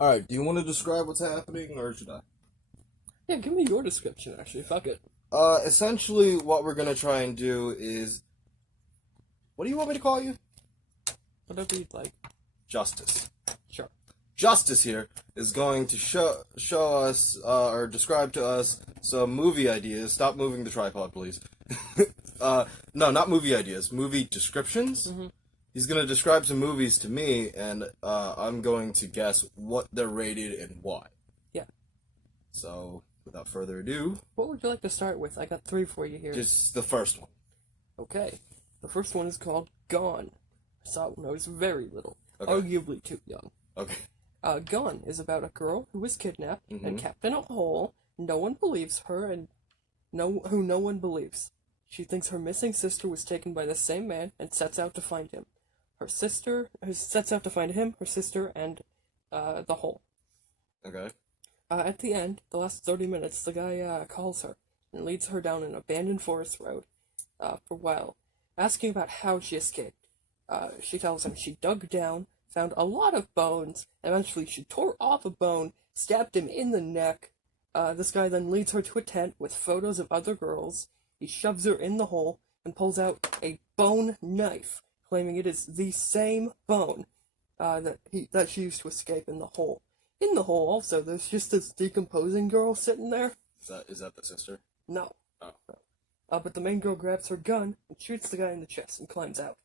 Alright, do you want to describe what's happening, or should I? Yeah, give me your description, actually. Fuck it. Essentially, what we're gonna try and do is. What do you want me to call you? Whatever you'd like. Justice. Sure. Justice here is going to show us, or describe to us some movie ideas. Stop moving the tripod, please. No, not movie ideas. Movie descriptions. Mm-hmm. He's gonna describe some movies to me, and I'm going to guess what they're rated and why. Yeah. So, without further ado, What would you like to start with? I got three for you here. just the first one. Okay. The first one is called Gone. I saw it when I was very little. Okay. Arguably too young. Okay. Gone is about a girl who was kidnapped Mhm. and kept in a hole. No one believes her, and no one believes. She thinks her missing sister was taken by the same man and sets out to find him. Her sister sets out to find him, her sister, and the hole. Okay. At the end, the last 30 minutes, the guy calls her and leads her down an abandoned forest road for a while, asking about how she escaped. She tells him she dug down, found a lot of bones, eventually she tore off a bone, stabbed him in the neck. This guy then leads her to a tent with photos of other girls. He shoves her in the hole and pulls out a bone knife, claiming it is the same bone that she used to escape in the hole. In the hole, also, there's just this decomposing girl sitting there. Is that the sister? No. Oh. But the main girl grabs her gun and shoots the guy in the chest and climbs out.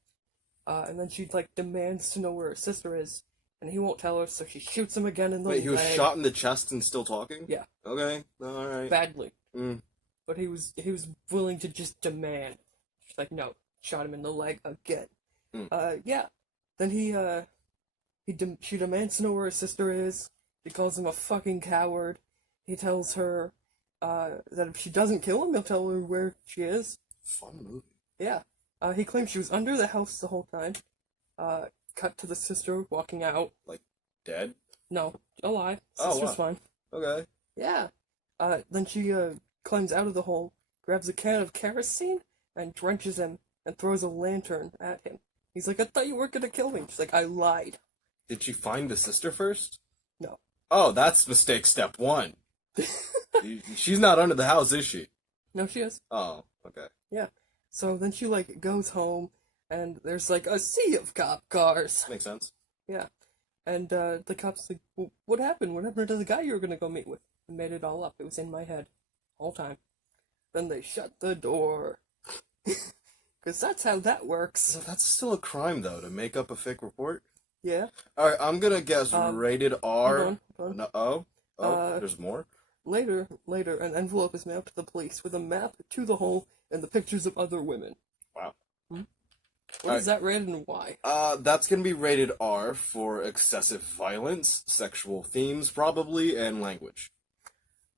And then she, demands to know where her sister is, and he won't tell her, so she shoots him again in the leg. Wait, he was shot in the chest and still talking? Yeah. Okay, alright. Badly. Mm. But he was willing to just demand. She's like, no. Shot him in the leg again. Yeah. Then she demands to know where her sister is. He calls him a fucking coward. He tells her that if she doesn't kill him, he'll tell her where she is. Fun movie. Yeah. He claims she was under the house the whole time. Cut to the sister walking out. Dead? No, alive. Oh, Sister's wow. fine. Okay. Yeah. Then she climbs out of the hole, grabs a can of kerosene, and drenches him, and throws a lantern at him. He's like, I thought you weren't gonna kill me. She's like, I lied. Did she find the sister first? No. Oh, that's mistake step one. She's not under the house, is she? No, she is. Oh, okay. Yeah. So then she, goes home, and there's, a sea of cop cars. Makes sense. Yeah. And, the cop's like, well, what happened? What happened to the guy you were gonna go meet with? I made it all up. It was in my head. All time. Then they shut the door. Because that's how that works. So that's still a crime, though, to make up a fake report? Yeah. Alright, I'm gonna guess rated R. Hold on. No, oh, there's more? Later, an envelope is mailed to the police with a map to the hole and the pictures of other women. Wow. What is that rated and why? That's gonna be rated R for excessive violence, sexual themes probably, and language.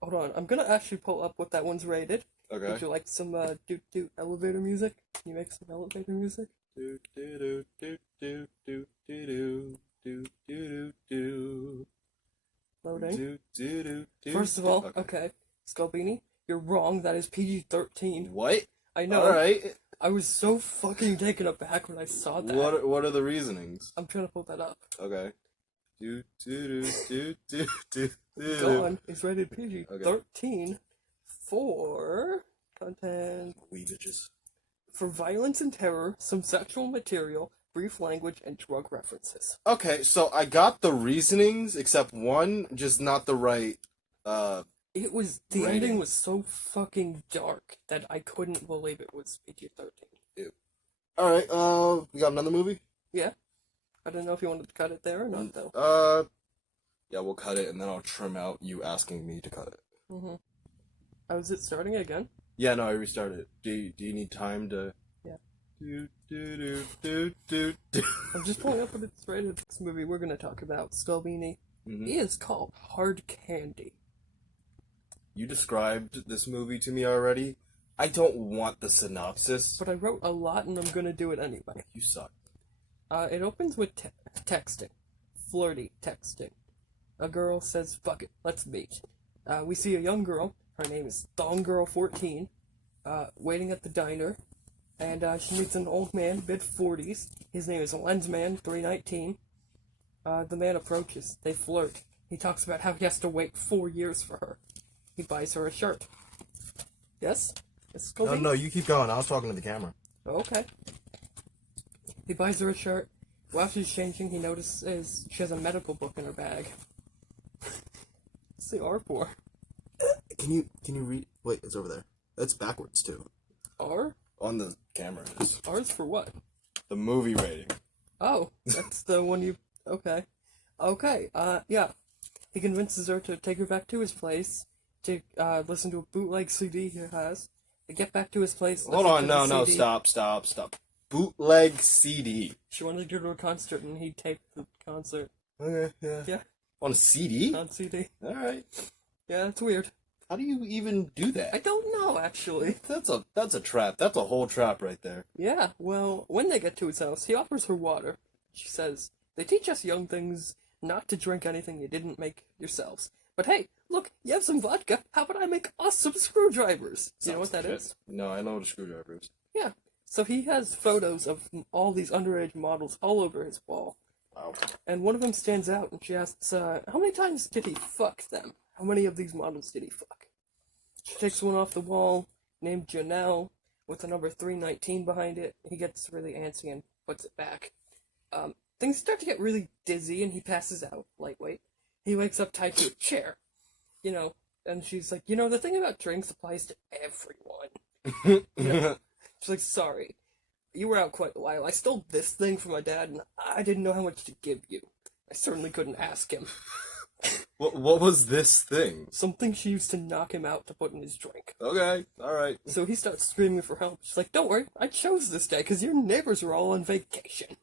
Hold on, I'm gonna actually pull up what that one's rated. Okay. Would you like some doot elevator music? Can you make some elevator music? Do do do do do do do do do do Loading. do do do do. First of all, okay, Scalbini, you're wrong. That is PG-13. What? I know. Alright. I was so fucking taken aback when I saw that. What are the reasonings? I'm trying to pull that up. Okay. Do do do do do do. Gone is rated PG-13 for content Wee bitches. for violence and terror, some sexual material, brief language, and drug references. Okay, so I got the reasonings except one, just not the right. The Rating. ending was so fucking dark that I couldn't believe it was PG-13. All right. We got another movie. Yeah. I don't know if you wanted to cut it there or not, though. Yeah, we'll cut it, and then I'll trim out you asking me to cut it. Mm-hmm. Oh, is it starting again? Yeah, no, I restarted. Do you need time to? Yeah. Do do do do do do. I'm just pulling up what it's rated. This movie we're gonna talk about, Scalbini, Mhm. is called Hard Candy. You described this movie to me already. I don't want the synopsis. But I wrote a lot and I'm gonna do it anyway. You suck. It opens with texting. Flirty texting. A girl says, fuck it, let's meet. We see a young girl, her name is Thong Girl 14, waiting at the diner, and she meets an old man, mid-40s. His name is Lensman 319. The man approaches. They flirt. He talks about how he has to wait 4 years for her. He buys her a shirt. Yes? Yes, No, Colby? no, you keep going. I was talking to the camera. Okay. He buys her a shirt. While she's changing, he notices she has a medical book in her bag. What's the R for? Can you read? Wait, it's over there. That's backwards too. R? On the camera is R's for what? the movie rating. Oh, that's the one you... Okay. Okay, yeah. He convinces her to take her back to his place, to, listen to a bootleg CD he has. They get back to his place. Hold listen on, to the no, CD. stop. Bootleg CD. She wanted to go to a concert, and he taped the concert Okay, yeah. Yeah. On a CD? on CD. All right. Yeah, it's weird. How do you even do I that? don't know, actually. That's a trap. That's a whole trap right there. Yeah, well, when they get to his house, he offers her water. She says, they teach us young things not to drink anything you didn't make yourselves. But hey, look, you have some vodka. How about I make us some screwdrivers? You know what that is? No, I know what a screwdriver is. Yeah. So he has photos of all these underage models all over his wall. Wow. And one of them stands out, and she asks, how many times did he fuck them? How many of these models did he fuck? She takes one off the wall, named Janelle, with the number 319 behind it. He gets really antsy and puts it back. Things start to get really dizzy, and he passes out, lightweight. He wakes up tied to a chair. You know, and she's like, you know, the thing about drinks applies to everyone. You know? She's like, sorry, you were out quite a while. I stole this thing from my dad, and I didn't know how much to give you. I certainly couldn't ask him. What was this thing? Something she used to knock him out to put in his drink. Okay, all right. So he starts screaming for help. She's like, don't worry, I chose this day because your neighbors are all on vacation.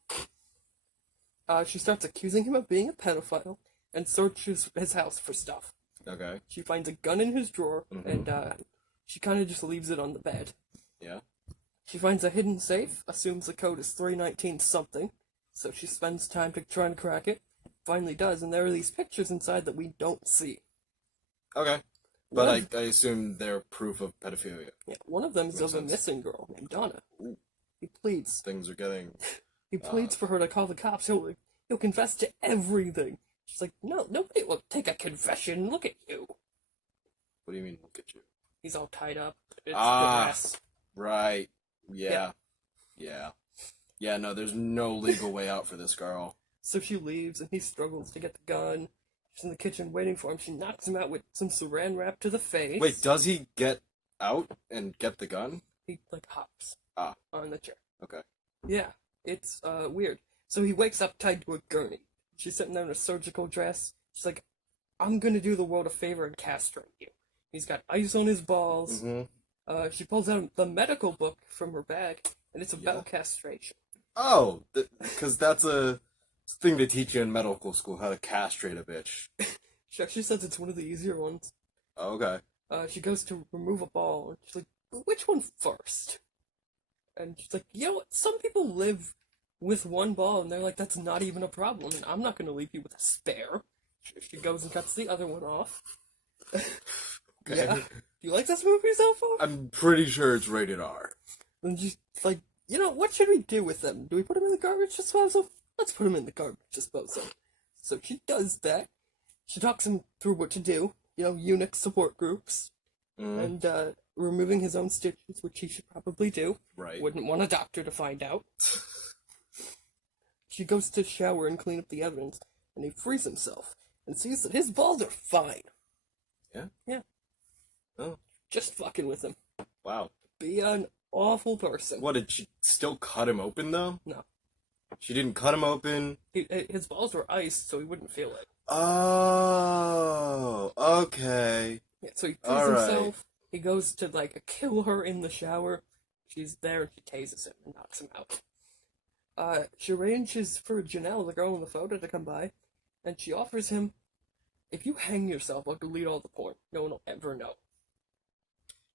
She starts accusing him of being a pedophile and searches his house for stuff. Okay. She finds a gun in his drawer, and she kind of just leaves it on the bed. Yeah. She finds a hidden safe, assumes the code is 319 something, so she spends time to try and crack it. Finally does, and there are these pictures inside that we don't see. Okay. But I assume they're proof of pedophilia. Yeah, one of them is Makes of a sense. missing girl named Donna. Ooh. He pleads. Things are getting. He pleads for her to call the cops. He'll confess to everything. She's like, no, nobody will take a confession. Look at you. What do you mean? Look at you. He's all tied up. It's Ah. the mess. Right. Yeah. Yeah. No, there's no legal way out for this girl. So she leaves, and he struggles to get the gun. She's in the kitchen waiting for him. She knocks him out with some saran wrap to the face. Wait, does he get out and get the gun? He, like, hops Ah. on the chair. Okay. Yeah, it's weird. So he wakes up tied to a gurney. She's sitting there in a surgical dress. She's like, I'm gonna do the world a favor and castrate you. He's got ice on his balls. Mm-hmm. She pulls out the medical book from her bag, and it's about castration. Oh, because that's a thing they teach you in medical school, how to castrate a bitch. She actually says it's one of the easier ones. Okay. She goes to remove a ball, and she's like, which one first? And she's like, you know what? Some people live with one ball, and they're like, that's not even a problem, and I'm not going to leave you with a spare. She goes and cuts the other one off. Okay. Yeah. Do you like this movie so far? I'm pretty sure it's rated R. And she's like, you know, what should we do with them? Do we put them in the garbage disposal? Let's put them in the garbage disposal. So she does that. She talks him through what to do. You know, eunuch support groups. Mm, And removing his own stitches, which he should probably do. right. Wouldn't want a doctor to find out. She goes to shower and clean up the evidence, and he frees himself and sees that his balls are fine. Yeah? Yeah. Oh. Just fucking with him. Wow. Be an awful person. What, did she still cut him open, though? No. She didn't cut him open? His balls were iced, so he wouldn't feel it. Oh, okay. Yeah, so he frees All right. himself. He goes to, like, kill her in the shower. She's there, and she tases him and knocks him out. She arranges for Janelle, the girl in the photo, to come by, and she offers him, if you hang yourself, I'll delete all the porn. No one will ever know.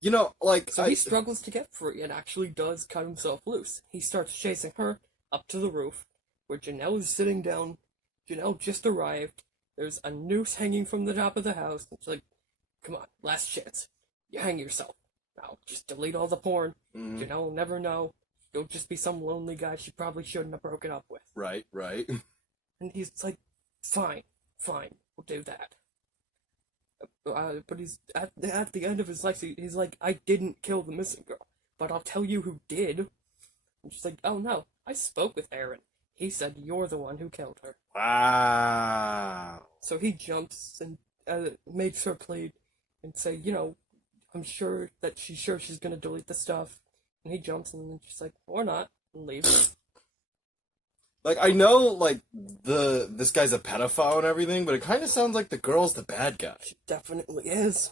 You know, like, So he struggles to get free and actually does cut himself loose. He starts chasing her up to the roof, where Janelle is sitting down. Janelle just arrived. There's a noose hanging from the top of the house. It's like, come on, last chance. You hang yourself. Now, just delete all the porn. Mhm. Janelle will never know. You'll just be some lonely guy she probably shouldn't have broken up with. Right. And he's like, fine. will do that. But he's at the end of his life. He's like, I didn't kill the missing girl, but I'll tell you who did. And she's like, oh no, I spoke with Aaron. He said you're the one who killed her. Wow. So he jumps and makes her plead and say, I'm sure that she's gonna delete the stuff. And he jumps and then she's like, or not, and leaves. Like, I know, like, this guy's a pedophile and everything, but it kind of sounds like the girl's the bad guy. She definitely is.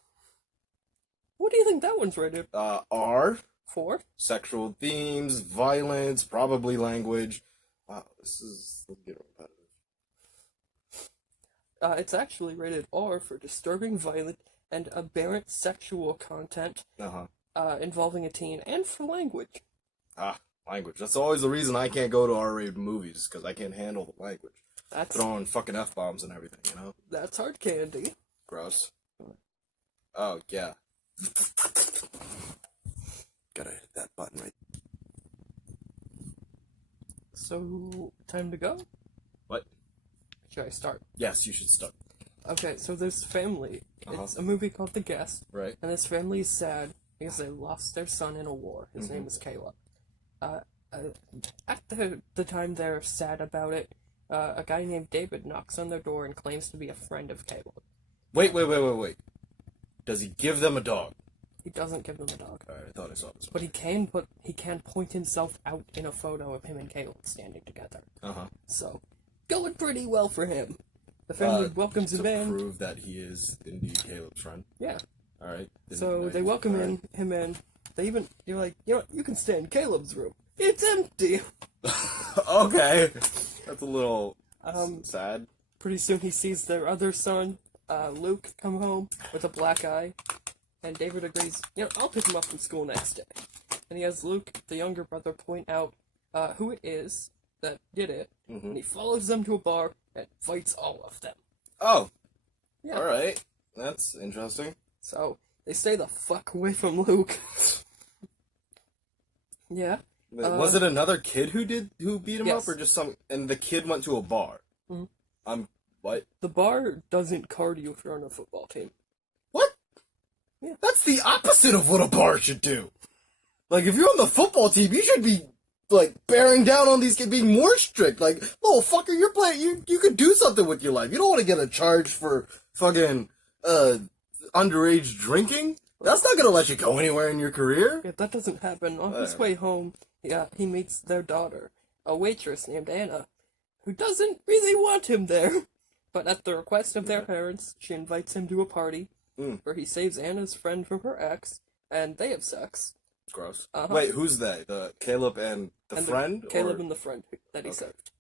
What do you think that one's rated? R. For? Sexual themes, violence, probably language. Wow, this is getting repetitive. It's actually rated R for disturbing, violent, and aberrant sexual content involving a teen, and for language. Language. That's always the reason I can't go to R-rated movies, because I can't handle the language. That's throwing fucking F-bombs and everything, That's hard candy. Gross. Oh, yeah. Gotta hit that button right. So, time to go? What? Should I start? Yes, you should start. Okay, so this family, it's a movie called The Guest, right? And this family is sad because they lost their son in a war. His name is Caleb. At the time they're sad about it, a guy named David knocks on their door and claims to be a friend of Caleb. Wait. Does he give them a dog? He doesn't give them a dog. Alright, I thought I saw this one. But he can point himself out in a photo of him and Caleb standing together. So, going pretty well for him. The family welcomes him in. To prove that he is indeed Caleb's friend. Yeah. Alright. So they welcome him in. You're like, you can stay in Caleb's room. It's empty. Okay. That's a little sad. Pretty soon he sees their other son, Luke, come home with a black eye. And David agrees, I'll pick him up from school next day. And he has Luke, the younger brother, point out who it is that did it. And he follows them to a bar and fights all of them. Oh. Yeah. Alright. That's interesting. So, they stay the fuck away from Luke. Yeah. Was it another kid who beat him yes. up, or just some? And the kid went to a bar. What? The bar doesn't card you if you're on a football team. What? Yeah. That's the opposite of what a bar should do. Like, if you're on the football team, you should be like bearing down on these kids, being more strict. Like, little fucker, you're playing. You could do something with your life. You don't want to get a charge for fucking underage drinking. That's not gonna let you go anywhere in your career. Yeah, that doesn't happen. On his way home, he meets their daughter, a waitress named Anna, who doesn't really want him there. But at the request of their parents, she invites him to a party where he saves Anna's friend from her ex, and they have sex. Gross. Wait, who's they? The Caleb and the friend? Caleb and the friend that he saved.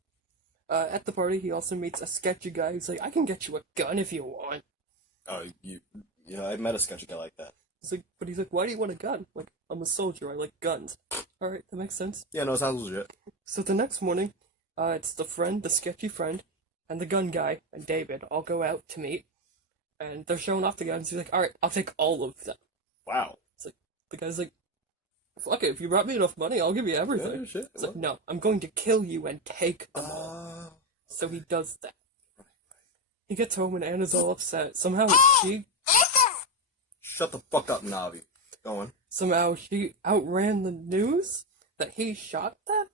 At the party, he also meets a sketchy guy who's like, I can get you a gun if you want. Oh, yeah, I met a sketchy guy like that. He's like, why do you want a gun? Like, I'm a soldier, I like guns. Alright, that makes sense. Yeah, no, it sounds legit. So the next morning, it's the sketchy friend, and the gun guy, and David all go out to meet, and they're showing off the guns. He's like, alright, I'll take all of them. Wow. It's like, the guy's like, fuck it, if you brought me enough money, I'll give you everything. Yeah, shit. It's like, no, I'm going to kill you and take them all. So he does that. He gets home and Anna's all upset. Somehow she... Shut the fuck up, Navi. Go on. Somehow she outran the news that he shot them.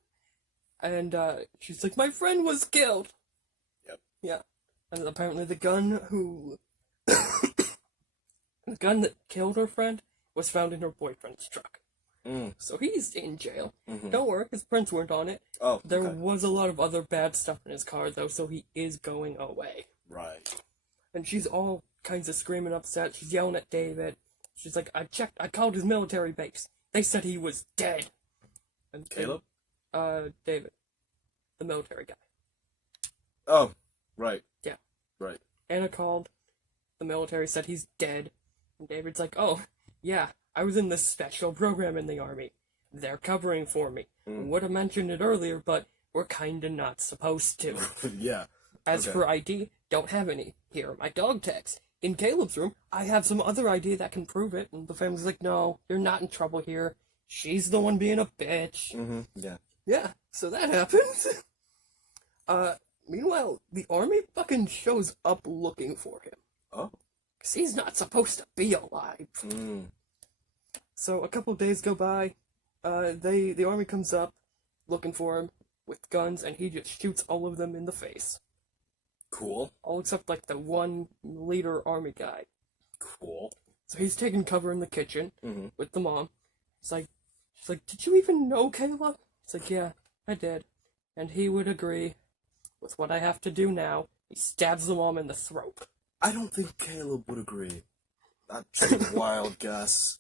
And she's like, my friend was killed. Yep. Yeah. And apparently the gun the gun that killed her friend was found in her boyfriend's truck. So he's in jail. Don't worry, his prints weren't on it. Oh, There was a lot of other bad stuff in his car, though, so he is going away. Right. And she's all kinds of screaming upset. She's yelling at David. She's like, I called his military base. They said he was dead. And Caleb? David. The military guy. Oh, right. Yeah. Right. Anna called. The military said he's dead. And David's like, oh, yeah, I was in this special program in the army. They're covering for me. Would have mentioned it earlier, but we're kinda not supposed to. Yeah. As for ID, don't have any. Here are my dog tags. In Caleb's room, I have some other ID that can prove it. And the family's like, no, you're not in trouble here. She's the one being a bitch. Yeah. Yeah, so that happens. Meanwhile, the army fucking shows up looking for him. Oh. Because he's not supposed to be alive. So a couple of days go by. The army comes up looking for him with guns, and he just shoots all of them in the face. Cool. All except, like, the one leader army guy. Cool. So he's taking cover in the kitchen Mm-hmm. with the mom. She's like, did you even know, Kayla? It's like, yeah, I did. And he would agree with what I have to do now. He stabs the mom in the throat. I don't think Caleb would agree. That's a wild guess.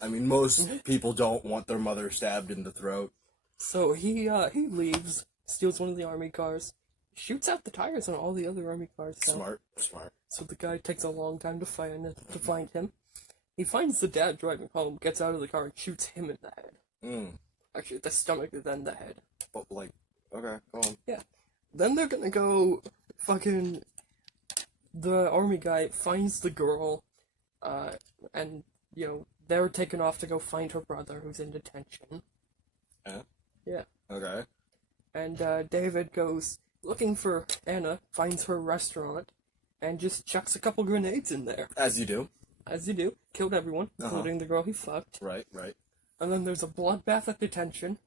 I mean, most people don't want their mother stabbed in the throat. So he leaves, steals one of the army cars, shoots out the tires on all the other army cars. Smart. So the guy takes a long time to find him. He finds the dad driving home, gets out of the car, and shoots him in the head. Actually, the stomach, then the head. But, like, okay, go on. Yeah. Then they're gonna go fucking... The army guy finds the girl, and, they're taken off to go find her brother, who's in detention. Yeah. Okay. And David goes looking for Anna, finds her restaurant, and just chucks a couple grenades in there. As you do. As you do. Killed everyone, including the girl he fucked. Right. And then there's a bloodbath at detention.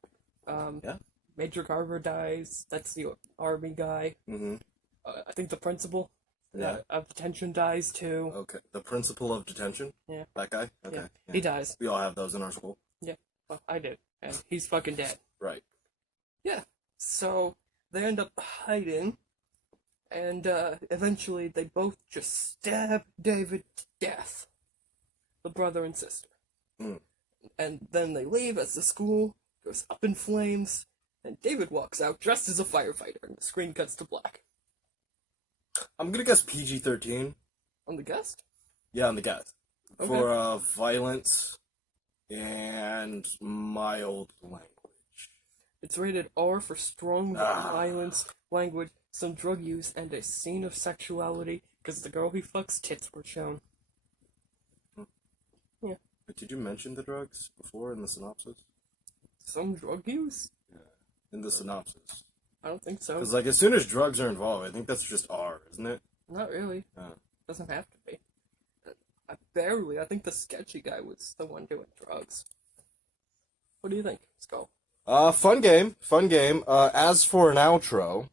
Yeah. Major Carver dies. That's the army guy. Mm-hmm. I think the principal Yeah. of detention dies too. Okay. The principal of detention? Yeah. That guy? Okay. Yeah. He dies. We all have those in our school. Yeah. Well, I did. And he's fucking dead. Right. Yeah. So they end up hiding, and eventually they both just stab David to death. The brother and sister. And then they leave as the school goes up in flames, and David walks out dressed as a firefighter, and the screen cuts to black. I'm gonna guess PG-13. On the guest? Yeah, on the guess. Okay. For violence and mild language. It's rated R for strong violence, language, some drug use, and a scene of sexuality, because the girl he fucks tits were shown. Yeah. But did you mention the drugs before in the synopsis? Some drug use? Yeah. In the synopsis. I don't think so. Because, like, as soon as drugs are involved, I think that's just R, isn't it? Not really. Oh. Doesn't have to be. I think the sketchy guy was the one doing drugs. What do you think? Let's go. Fun game. As for an outro,